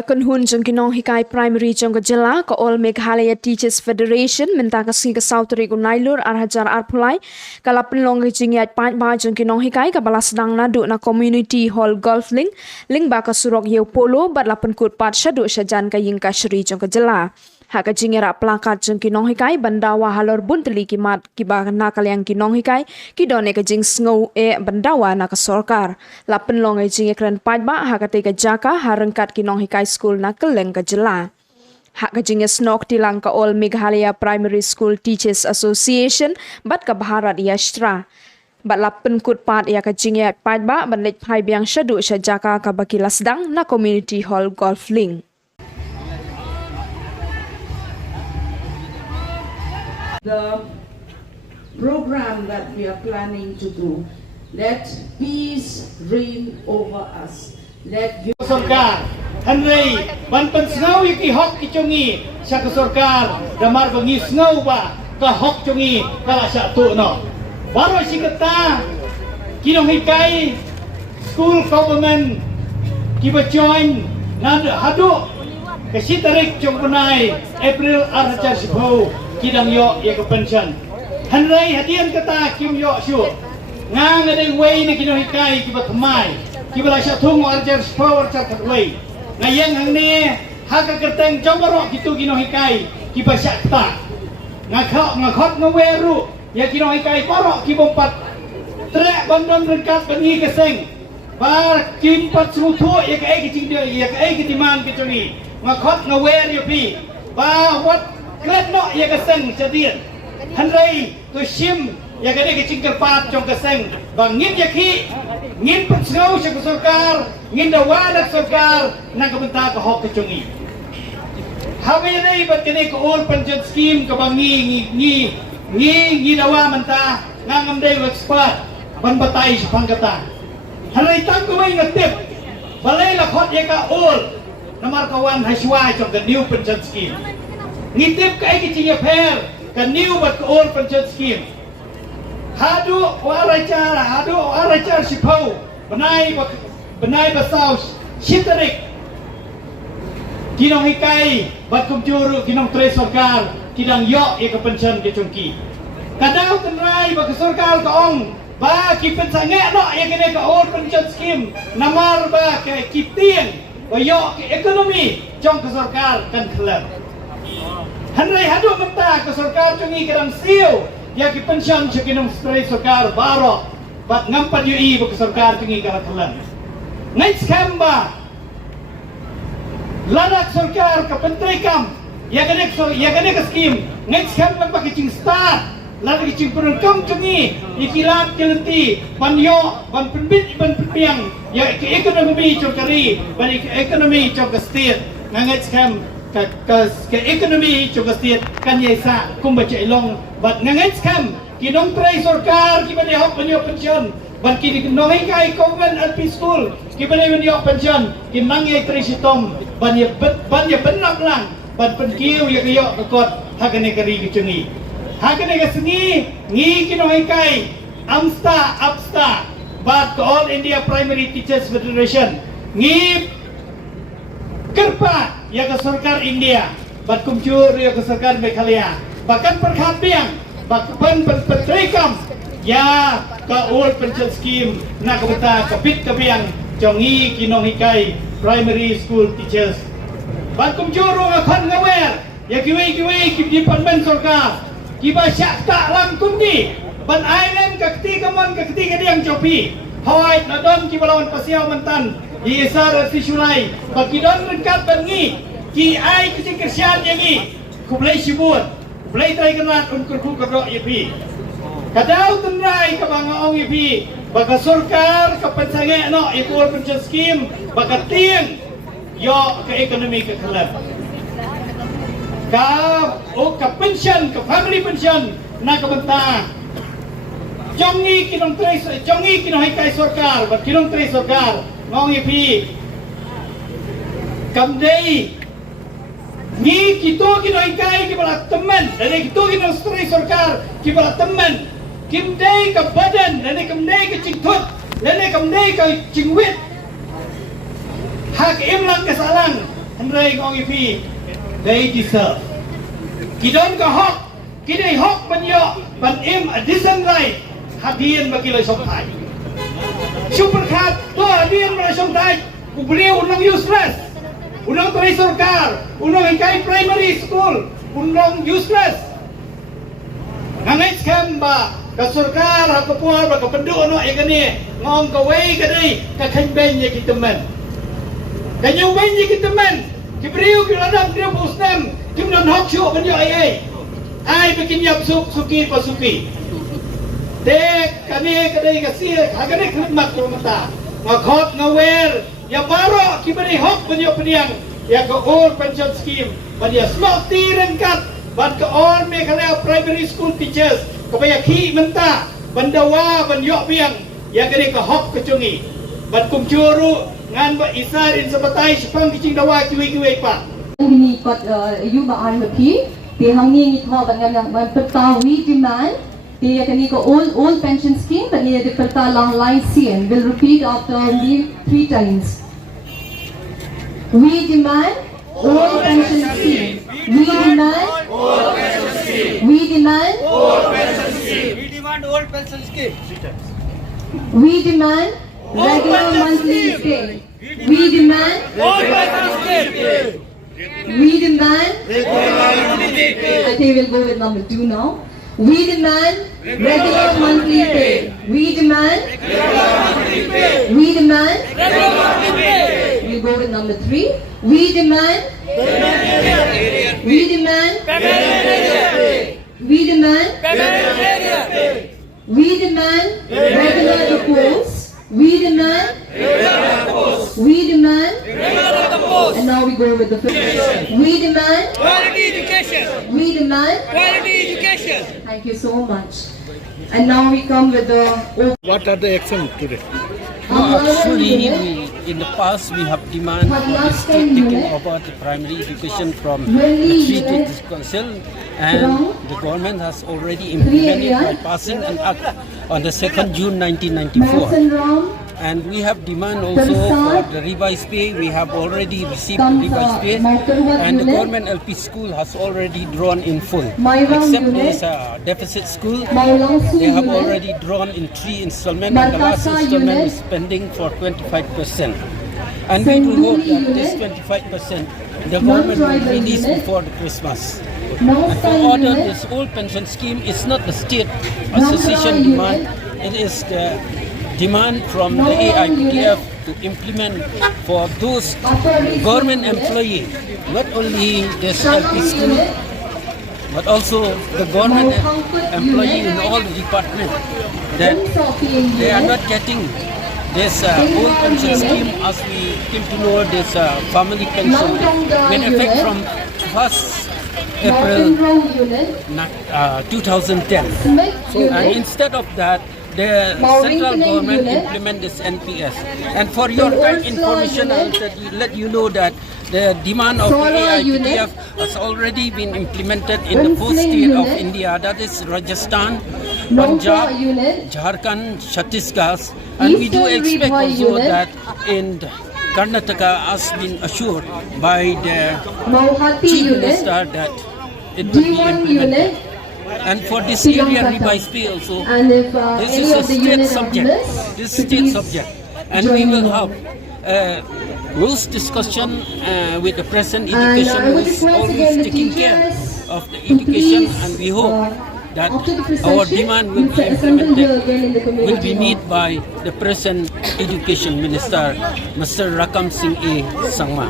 Kunhun jong Nonghikai primary jong jela ko all Meghalaya Teachers Federation minta kasih ke Sauteri ku nailur arhajar arpulai kala penlong jingeh ba jong Nonghikai ka balas sedang nadu na community hall golf link ba ka Surok yeu polo bat lapen kut pat syadu syajan ka yingka Shri jong jela hak ka jingeh rak plakat jong Nonghikai bandawa halor bunteli kimat kiba nakal yang Nonghikai kidone ka jing sngow bandawa na ka Sorkar lapen long jingeh kren pat ba hak ka te jaka harengkat Nonghikai school na keleng ka jela hak ka jingeh snok tilang ka all Meghalaya Primary School Teachers Association bat ka Bharat Yashtra bat lapen kut pat ya ka jingeh pat ba ban lek phai biang syadu syajaka ka bakilas dang na community hall golf link. The program that we are planning to do, let peace reign over us. Let Sorkar, Henry, ban pensngau iki hok ichongi sa Sorkar, damar bangi snau ba ka hok chongi kala sa tu no. Baro sikata Nonghikai school government kiba join nan hadu kasi tarik chong punai April arhajar sibho kidang yo ya ke pension. Henry hadian kata kim yo syu. Nga ngadeng way ni Nonghikai kiba kemai. Kibala siya tungo arjar power sa katway. Ngayang hang ni haka kerteng jombarok gitu Nonghikai kiba siya kta. Ngakot ngaweru ya Nonghikai porok kibompat. Trek bandon rengkat bengi keseng. Bar kimpat semutu ya kae kicing dia ya kae kitiman kicungi. Ngakot ngawer yo pi. Ba wat klet no ya keseng jadian. Henry tu shim ya kade kicing kerpat jong keseng. Bangin ya ki ngin pensngau sa Sorkar, ngin Dawa dak Sorkar nang kabenta ka hok kecungi. Hawi nei bat kene ko ul pension scheme ka bangi ngi Dawa menta ngangam dei expert ban batai sa pangkata. Hanay tang ko may ngatip. Balay lakhot ya ka ul namar kawan haswa sa ka new pension scheme. Ngitip kay kicing ya fair ka new bat ka ul pension scheme. Hadu arajar sipau benai basau sitarik Nonghikai bat kumjuru kinong tre Sorkar kidang yo ya ke pension ke chungki kadau tenrai ba ke Sorkar ka ong ba ki pensange no ya kene ka old pension scheme namar ba ke kitien ba yo ke ekonomi jong ke Sorkar kan kelab hanrai hadu menta ke Sorkar chungi kadang siu ya ki pension sa kinong tre Sorkar baro bat ngampat yu i ba ke Sorkar chungi kalakalan ngay skamba ladak Sorkar ka pentrikam ya gane ka scheme ngay skamba ba kicing start ladak kicing penungkam chungi ikilat kelenti panyo ban penbit ban penpiang ya ke ekonomi chokari ban ekonomi chok state ngay skam ke ekonomi chok state kan yesa kumbaca ilong bat ngay skam kinong tre Sorkar kibane hok panyo pension ban Nonghikai Convent LP School kibane manyo pension kinangye tre sitom ban ya benap lang ban penkiu ya kayo kakot hagane kari kicungi hagane kasengi ngi Nonghikai apsta bat ko All India Primary Teachers Federation ngi kerpa ya ke Sorkar India bat kumcur ya ke Sorkar Meghalaya bahkan perkhat biang bahkan pertrikam ya ka old pension scheme na kabeta kapit kabiang jongi Nonghikai Primary School Teachers bat kumjuro nga khan ngawer ya kiwi department Sorkar kiba syakta lang kumni ban island kakti kadiang jopi hawai nadon kibalawan pasiaw mantan isar sisulai bakidon rengkat bangi ki ai kicing kersian yangi kublai sibut kublai trai kenat unkur kadok yepi kadau tenrai ka bangaong ipi baka Sorkar ka pensange no ikul pension scheme baka tiang yo ka ekonomi ka kelab ka pension ka family pension na ka benta jongi Nonghikai Sorkar bat kinong tre Sorkar ngong ipi kamdei ni kito Nonghikai kibala teman dari kito kinong tre Sorkar kibala teman kimdei ka badan lene kimdei ka cingtut lene kimdei ka cingwit hak imlang kasalang Henry Ngong Ipi, they deserve. Kidon ka hok, kidai hok banyo, ban im a decent life, hadian bagi lai song thai. Super kat, to hadian bagi song thai, beliau unang useless, unang tuai Sorkar, unang Nonghikai primary school, unang useless. Ngangai scam ba, ka Sorkar ha ka puar ba ka penduk no ai kani, ngong ka wei ka dei, ka khan ben ye kita men. Kanyo ben ye kita men. Kibriu kiladam dia pusnam, kimnan hok syuk banyo ai bikin yap suki pasuki. Dek kani kadai kasih, hagane khidmat ko mata. Ngakhot ngawer, ya baro kibri hok banyo peniang, ya ko all pension scheme, banyo smart tirengkat, ban ka all Meghalaya primary school teachers, kabaya khi menta, ban Dawa ban yok biang, ya kani ka hok kecungi. Ban kum churu ngan ba isar in sabatai sepang kicing Dawa kiwi pa. Ini kot you ba an pi ti hamni ni tho ban ngan ban perta we demand ti yakani ko all pension scheme ban ni de perta long line cn will repeat after me 3 times. We demand all pension scheme. We demand all pension scheme. We demand all pension scheme. We demand all pension scheme. We demand regular monthly pay. We demand All pension scheme. we demand I think we'll go with number 2 now. We demand regular monthly pay. We demand we demand we'll go with number 3. We demand we demand we demand we demand regular reports. We demand we demand and now we go with the fifth. We demand Quality education. we demand Quality education. thank you so much. And now we come with the What are the actions today? No, actually, in the past we have demanded the state taking over the primary education from the three to the council, and the government has already implemented by passing an act on the 2nd June 1994. And we have demand also for the revised pay. We have already received the revised pay, and the government LP school has already drawn in full. Except there's a deficit school, they have already drawn in 3 installments, and the last installment is pending for 25%. And we do hope that this 25% the government will release before the Christmas. And to order this old pension scheme, it's not the state association demand, it is the demand from the AIPTF to implement for those government employees, not only this LP school, but also the government employee in all the departments, that they are not getting this old pension scheme as we came to know this family pension with effect from 1st April 2010. And instead of that, the central government implement this NPS. And for your kind information, I'll let you know that the demand of the AIPTF has already been implemented in the 4th state of India, that is Rajasthan, Punjab, Jharkhand, Chhattisgarh, and we do expect also that in Karnataka has been assured by the Chief Minister that it will be implemented. And for this area revised pay also, this is a state subject. This is state subject, and we will have rules discussion with the present education who is always taking care of the education, and we hope that our demand will be implemented, will be met by the present education minister, Mr. Rakam Singh A. Sangma.